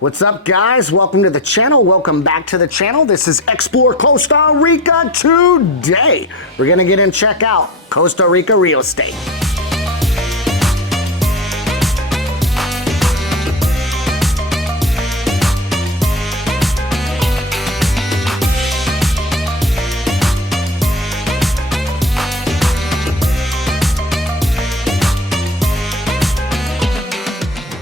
What's up, guys? Welcome to the channel. Welcome back to the channel. This is X-plore Costa Rica. Today, we're going to get and check out Costa Rica real estate.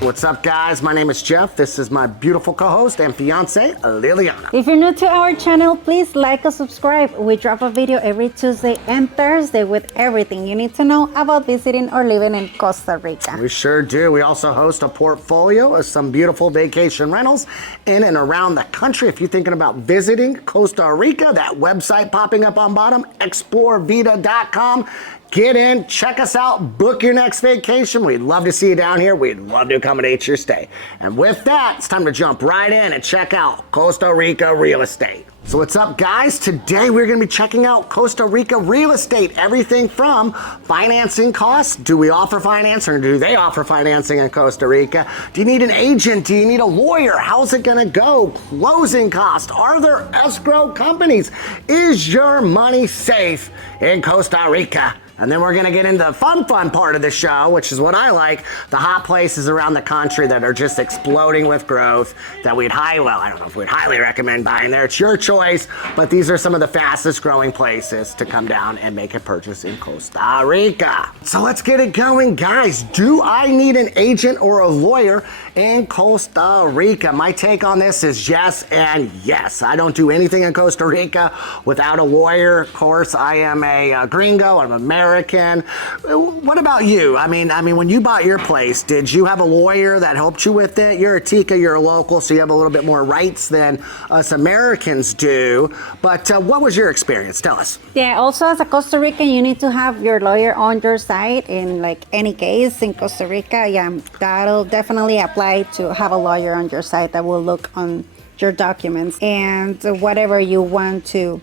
What's up, guys? My name is Jeff. This is my beautiful co-host and fiance, Liliana. If you're new to our channel, please like or subscribe. We drop a video every Tuesday and Thursday with everything you need to know about visiting or living in Costa Rica. We sure do. We also host a portfolio of some beautiful vacation rentals in and around the country. If you're thinking about visiting Costa Rica, that website popping up on bottom, xplorevita.com. Get in, check us out, book your next vacation. We'd love to see you down here. We'd love to accommodate your stay. And with that, it's time to jump right in and check out Costa Rica real estate. So what's up, guys? Today we're going to be checking out Costa Rica real estate. Everything from financing costs. Do we offer finance or do they offer financing in Costa Rica? Do you need an agent? Do you need a lawyer? How's it going to go? Closing costs. Are there escrow companies? Is your money safe in Costa Rica? And then we're going to get into the fun part of the show, which is what I like, the hot places around the country that are just exploding with growth that I don't know if we'd highly recommend buying there. It's your choice, but these are some of the fastest growing places to come down and make a purchase in Costa Rica. So let's get it going, guys. Do I need an agent or a lawyer in Costa Rica? My take on this is yes and yes. I don't do anything in Costa Rica without a lawyer. Of course, I am a gringo. I'm American. What about you? I mean, when you bought your place, did you have a lawyer that helped you with it? You're a Tica, you're a local, so you have a little bit more rights than us Americans do. But what was your experience? Tell us. Yeah, also as a Costa Rican, you need to have your lawyer on your side in like any case in Costa Rica. Yeah, that'll definitely apply to have a lawyer on your side that will look on your documents and whatever you want to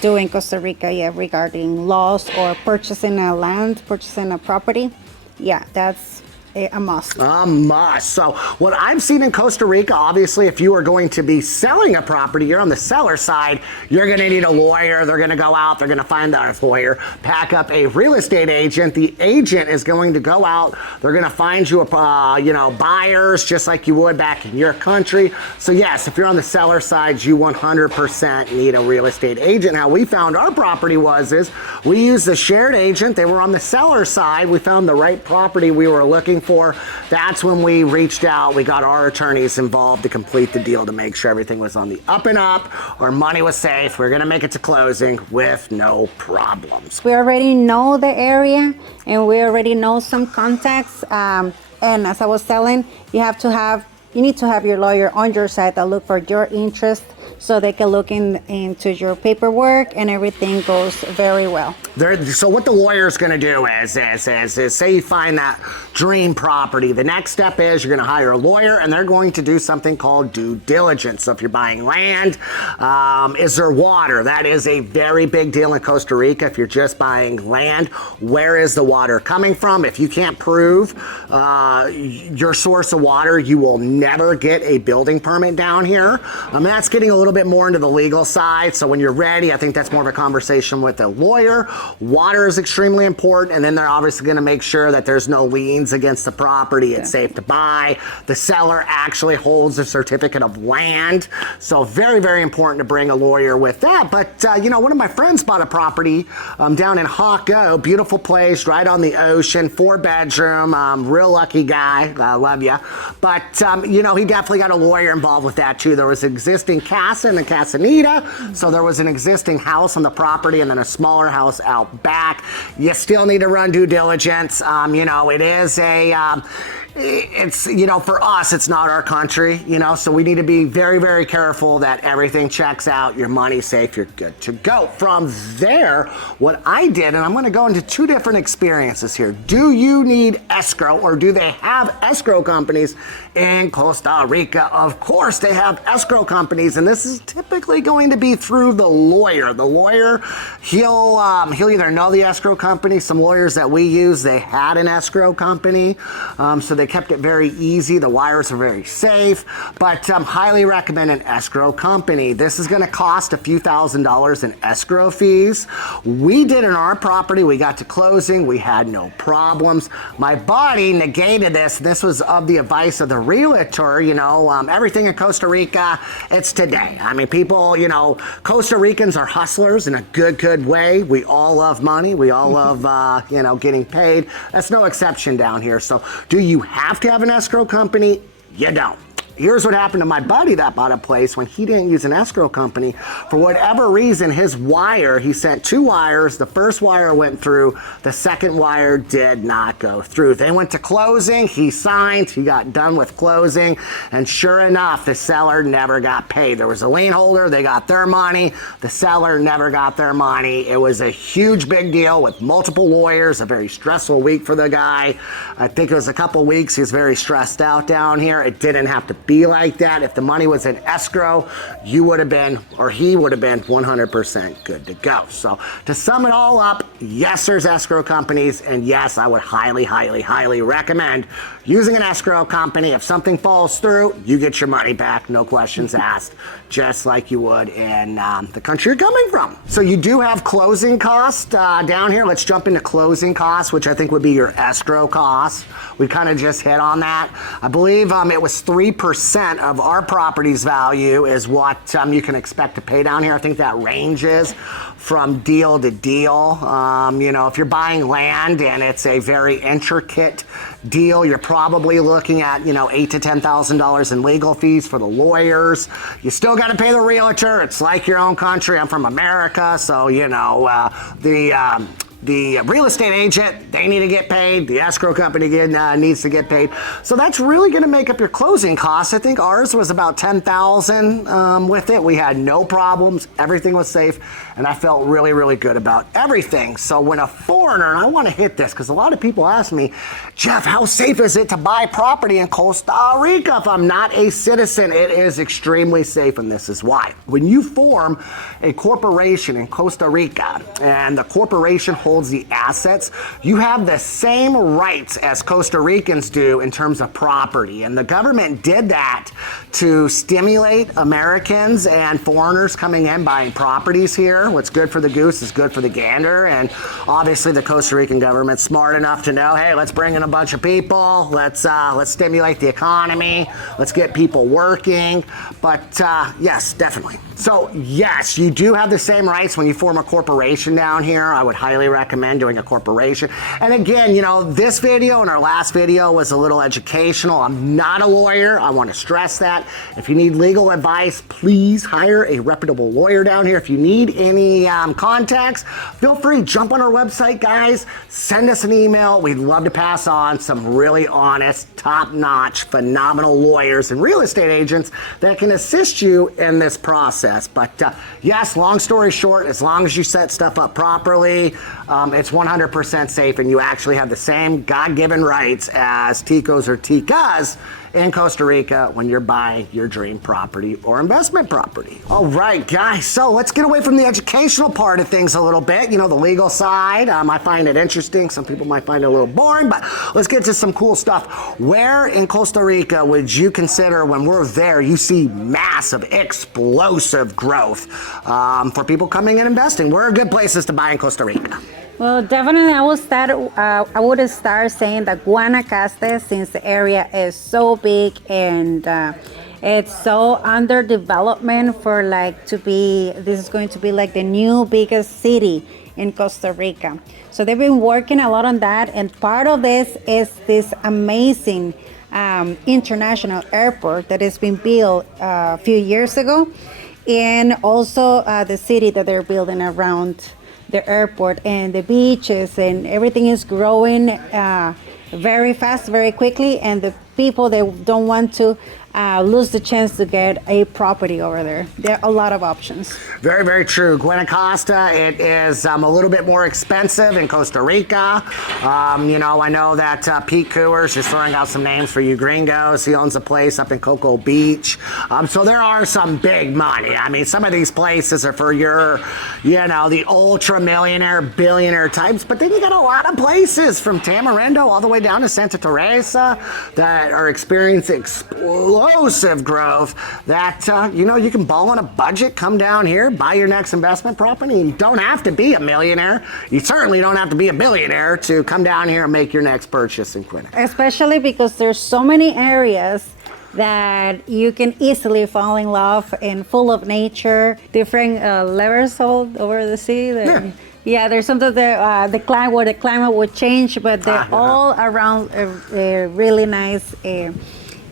do in Costa Rica, yeah, regarding laws or purchasing a land, purchasing a property. Yeah, that's a must. A must. So what I've seen in Costa Rica, obviously, if you are going to be selling a property, you're on the seller side, you're going to need a lawyer. They're going to go out, they're going to find a lawyer, pack up a real estate agent. The agent is going to go out, they're going to find you buyers just like you would back in your country. So yes, if you're on the seller side, you 100% need a real estate agent. How we found our property is we used a shared agent. They were on the seller side. We found the right property we were looking for. That's when we reached out. We got our attorneys involved to complete the deal to make sure everything was on the up and up, our money was safe. We're going to make it to closing with no problems. We already know the area and we already know some contacts. And as I was telling, you need to have your lawyer on your side that look for your interest so they can look into your paperwork and everything goes very well. So what the lawyer is going to do is say you find that dream property. The next step is you're going to hire a lawyer and they're going to do something called due diligence. So if you're buying land, is there water? That is a very big deal in Costa Rica. If you're just buying land, where is the water coming from? If you can't prove your source of water, you will never get a building permit down here. That's getting a little bit more into the legal side. So when you're ready, I think that's more of a conversation with a lawyer. Water is extremely important. And then they're obviously going to make sure that there's no liens against the property. It's safe to buy. The seller actually holds a certificate of land. So very, very important to bring a lawyer with that. But, one of my friends bought a property down in Jaco, beautiful place right on the ocean, 4-bedroom, real lucky guy. I love you. But, he definitely got a lawyer involved with that too. There was existing casa in the Casanita. So there was an existing house on the property and then a smaller house out back. You still need to run due diligence. It is for us, it's not our country, so we need to be very, very careful that everything checks out, your money's safe, you're good to go. From there, what I did, and I'm going to go into two different experiences here. Do you need escrow or do they have escrow companies in Costa Rica? Of course, they have escrow companies, and this is typically going to be through the lawyer. The lawyer, he'll either know the escrow company. Some lawyers that we use, they had an escrow company, so they kept it very easy. The wires are very safe, but highly recommend an escrow company. This is going to cost a few $1,000s in escrow fees. We did in our property. We got to closing. We had no problems. My buddy negated this. This was of the advice of the realtor. You know, everything in Costa Rica, it's today. I mean, people, you know, Costa Ricans are hustlers in a good way. We all love money. We all love, you know, getting paid. That's no exception down here. So do you have to have an escrow company? You don't. Here's what happened to my buddy that bought a place when he didn't use an escrow company. For whatever reason, his wire, he sent 2 wires. The first wire went through. The second wire did not go through. They went to closing. He signed. He got done with closing. And sure enough, the seller never got paid. There was a lien holder. They got their money. The seller never got their money. It was a huge big deal with multiple lawyers, a very stressful week for the guy. I think it was a couple weeks. He was very stressed out down here. It didn't have to be like that. If the money was in escrow, you would have been, or he would have been 100% good to go. So to sum it all up, yes, there's escrow companies, and yes, I would highly recommend using an escrow company. If something falls through, you get your money back, no questions asked, just like you would in the country you're coming from. So you do have closing costs down here. Let's jump into closing costs, which I think would be your escrow costs. We kind of just hit on that. I believe it was 3% of our property's value is what you can expect to pay down here. I think that ranges from deal to deal. You know, if you're buying land and it's a very intricate deal, you're probably looking at, you know, $8,000 to $10,000 in legal fees for the lawyers. You still got to pay the realtor. It's like your own country. I'm from America, so you know the real estate agent, they need to get paid. The escrow company needs to get paid. So that's really going to make up your closing costs. I think ours was about $10,000 with it. We had no problems. Everything was safe. And I felt really good about everything. So when a foreigner, and I want to hit this because a lot of people ask me, Jeff, how safe is it to buy property in Costa Rica if I'm not a citizen? It is extremely safe, and this is why. When you form a corporation in Costa Rica and the corporation holds the assets, you have the same rights as Costa Ricans do in terms of property. And the government did that to stimulate Americans and foreigners coming in buying properties here. What's good for the goose is good for the gander. And obviously the Costa Rican government's smart enough to know, hey, let's bring in a bunch of people. Let's stimulate the economy. Let's get people working. But yes, definitely. So yes, you do have the same rights when you form a corporation down here. I would highly recommend doing a corporation. And again, you know, this video and our last video was a little educational. I'm not a lawyer. I want to stress that. If you need legal advice, please hire a reputable lawyer down here. If you need any contacts, feel free, jump on our website, guys. Send us an email. We'd love to pass on some really honest, top-notch, phenomenal lawyers and real estate agents that can assist you in this process. But yes, long story short, as long as you set stuff up properly, it's 100% safe, and you actually have the same God-given rights as Ticos or Ticas in Costa Rica when you're buying your dream property or investment property. All right, guys, so let's get away from the educational part of things a little bit, you know, the legal side. I find it interesting. Some people might find it a little boring, but let's get to some cool stuff. Where in Costa Rica would you consider, when we're there, you see massive, explosive growth for people coming and investing? Where are good places to buy in Costa Rica? Well, definitely, I would start saying that Guanacaste, since the area is so big and it's so under development for this is going to be like the new biggest city in Costa Rica. So they've been working a lot on that, and part of this is this amazing international airport that has been built a few years ago, and also the city that they're building around the airport and the beaches, and everything is growing very fast, very quickly, and the people, they don't want to lose the chance to get a property over there. There are a lot of options. Very, very true. Guanacaste, it is a little bit more expensive in Costa Rica. I know that Pete Coors is throwing out some names for you gringos. He owns a place up in Cocoa Beach. So there are some big money. I mean, some of these places are for your, the ultra millionaire, billionaire types, but then you got a lot of places from Tamarindo all the way down to Santa Teresa that are experiencing explosive growth that, you can ball on a budget, come down here, buy your next investment property. You don't have to be a millionaire. You certainly don't have to be a billionaire to come down here and make your next purchase in Quinnipiac. Especially because there's so many areas that you can easily fall in love and full of nature, different levels all over the sea. Yeah, there's something that the climate would change, but they're all around a really nice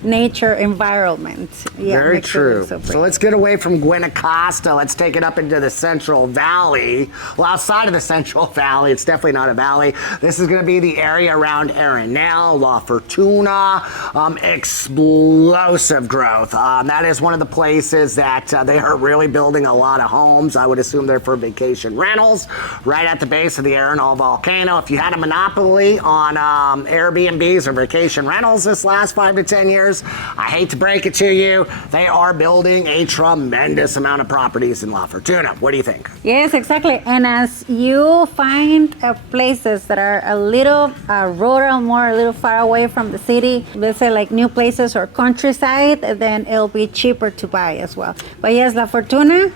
nature environment. Yeah, very true. So let's get away from Guanacaste. Let's take it up into the Central Valley. Well, outside of the Central Valley, it's definitely not a valley. This is going to be the area around Arenal, La Fortuna. Explosive growth. That is one of the places that they are really building a lot of homes. I would assume they're for vacation rentals right at the base of the Arenal volcano. If you had a monopoly on Airbnbs or vacation rentals this last 5 to 10 years, I hate to break it to you, they are building a tremendous amount of properties in La Fortuna. What do you think? Yes, exactly. And as you find places that are a little rural, a little far away from the city, let's say like new places or countryside, then it'll be cheaper to buy as well. But yes, La Fortuna,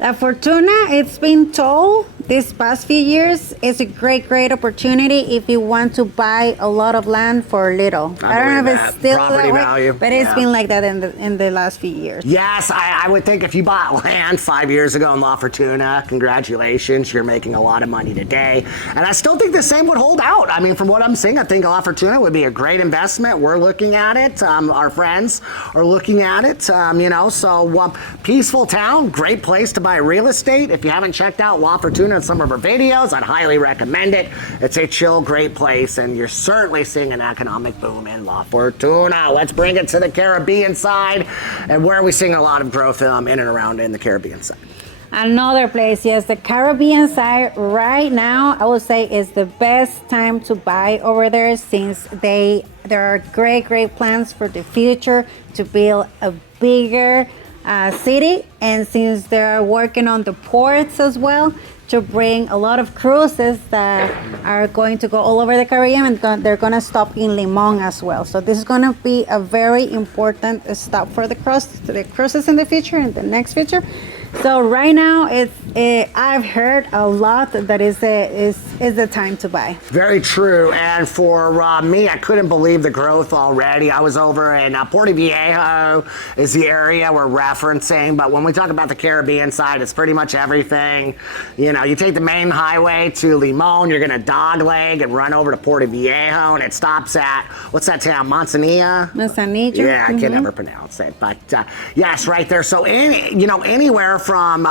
it's been told this past few years is a great opportunity if you want to buy a lot of land for little. I don't know if it's still property that way, value, but it's been like that in the last few years. Yes, I would think if you bought land 5 years ago in La Fortuna, congratulations, you're making a lot of money today. And I still think the same would hold out. I mean, from what I'm seeing, I think La Fortuna would be a great investment. We're looking at it. Our friends are looking at it. So peaceful town, great place to buy real estate. If you haven't checked out La Fortuna in some of our videos, I'd highly recommend it. It's a chill, great place, and you're certainly seeing an economic boom in La Fortuna. Let's bring it to the Caribbean side. And where are we seeing a lot of growth in and around in the Caribbean side? Another place, yes, the Caribbean side right now, I would say is the best time to buy over there since there are great plans for the future to build a bigger city, and since they're working on the ports as well to bring a lot of cruises that are going to go all over the Caribbean, and they're going to stop in Limon as well. So this is going to be a very important stop for the cruises in the future, in the next future. So right now, I've heard a lot that is the time to buy. Very true. And for me, I couldn't believe the growth already. I was over in Puerto Viejo is the area we're referencing. But when we talk about the Caribbean side, it's pretty much everything. You take the main highway to Limon, you're going to dogleg and run over to Puerto Viejo, and it stops at, what's that town, Manzanilla? Manzanilla. Yeah, I can never pronounce it. But yes, right there. So anywhere from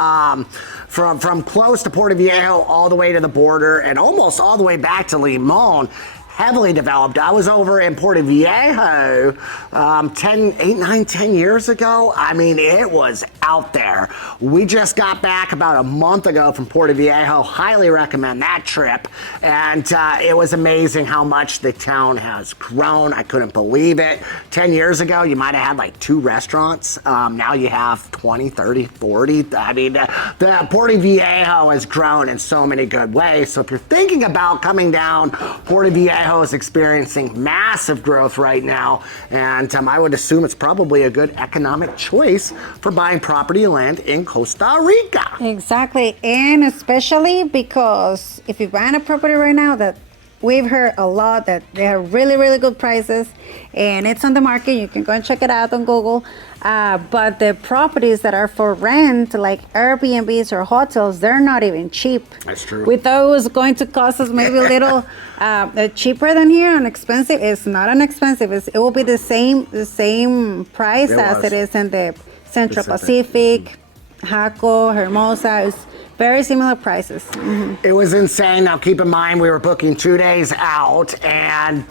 close to Puerto Viejo all the way to the border and almost all the way back to Limon, heavily developed. I was over in Puerto Viejo 10 years ago. I mean, it was out there. We just got back about a month ago from Puerto Viejo. Highly recommend that trip. And it was amazing how much the town has grown. I couldn't believe it. 10 years ago, you might have had like 2 restaurants. Now you have 20, 30, 40. I mean, the Puerto Viejo has grown in so many good ways. So if you're thinking about coming down, Puerto Viejo is experiencing massive growth right now, and I would assume it's probably a good economic choice for buying property and land in Costa Rica. Exactly, and especially because if you're buying a property right now, that we've heard a lot that they have really good prices, and it's on the market. You can go and check it out on Google. But the properties that are for rent, like Airbnbs or hotels, they're not even cheap. That's true. We thought it was going to cost us maybe a little cheaper than here and expensive. It's not inexpensive. It will be the same price as it is in the Central Pacific, Jaco, Hermosa. It's very similar prices. Mm-hmm. It was insane. Now keep in mind we were booking 2 days out, and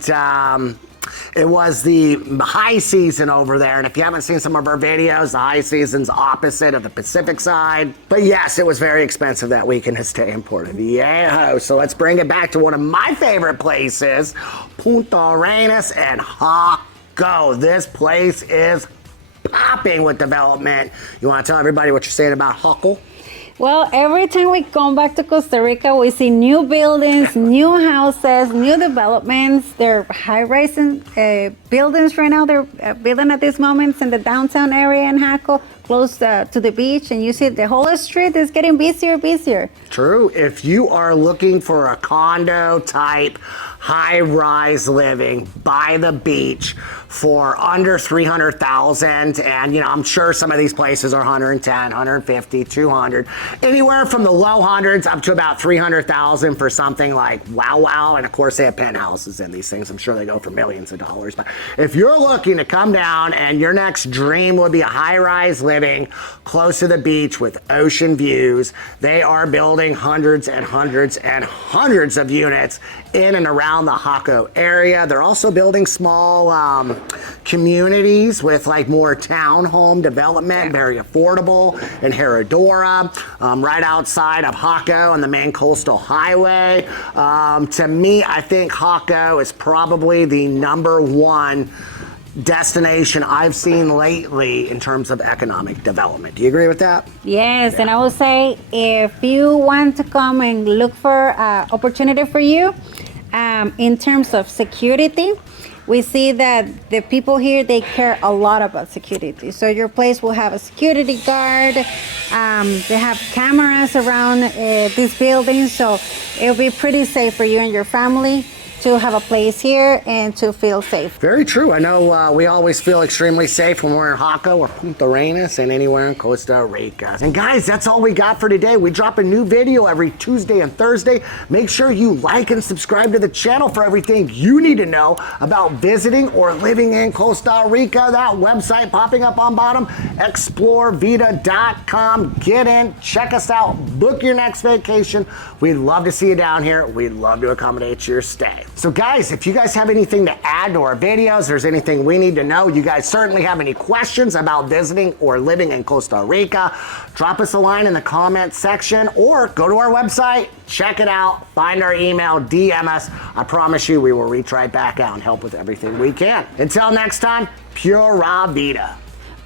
It was the high season over there, and if you haven't seen some of our videos, the high season's opposite of the Pacific side. But yes, it was very expensive that weekend to stay in Puerto Viejo. So let's bring it back to one of my favorite places, Punta Arenas and Jaco. This place is popping with development. You want to tell everybody what you're saying about Jaco? Well, every time we come back to Costa Rica, we see new buildings, new houses, new developments. They're high-rise buildings right now. They're building at this moment in the downtown area in Jaco, close to the beach, and you see the whole street is getting busier. True. If you are looking for a condo type high-rise living by the beach for under 300,000, and you know, I'm sure some of these places are 110, 150, 200, anywhere from the low hundreds up to about 300,000 for something like wow, and of course they have penthouses in these things. I'm sure they go for millions of dollars. But if you're looking to come down and your next dream would be a high-rise living close to the beach with ocean views, they are building hundreds and hundreds and hundreds of units in and around the Jaco area. They're also building small communities with like more townhome development, very affordable in Herradura, right outside of Jaco on the main coastal highway. To me, I think Jaco is probably the #1 destination I've seen lately in terms of economic development. Do you agree with that? Yes, yeah. And I will say, if you want to come and look for opportunity for you, in terms of security, we see that the people here, they care a lot about security. So your place will have a security guard. They have cameras around these buildings, so it'll be pretty safe for you and your family to have a place here and to feel safe. Very true. I know we always feel extremely safe when we're in Jaco or Punta Arenas and anywhere in Costa Rica. And guys, that's all we got for today. We drop a new video every Tuesday and Thursday. Make sure you like and subscribe to the channel for everything you need to know about visiting or living in Costa Rica. That website popping up on bottom, explorevita.com. Get in, check us out, book your next vacation. We'd love to see you down here. We'd love to accommodate your stay. So guys, if you guys have anything to add to our videos, there's anything we need to know, you guys certainly have any questions about visiting or living in Costa Rica, drop us a line in the comment section or go to our website, check it out, find our email, DM us. I promise you we will reach right back out and help with everything we can. Until next time, Pura Vida.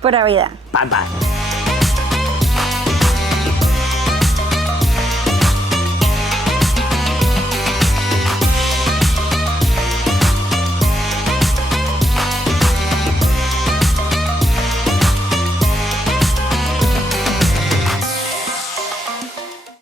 Pura Vida. Bye-bye.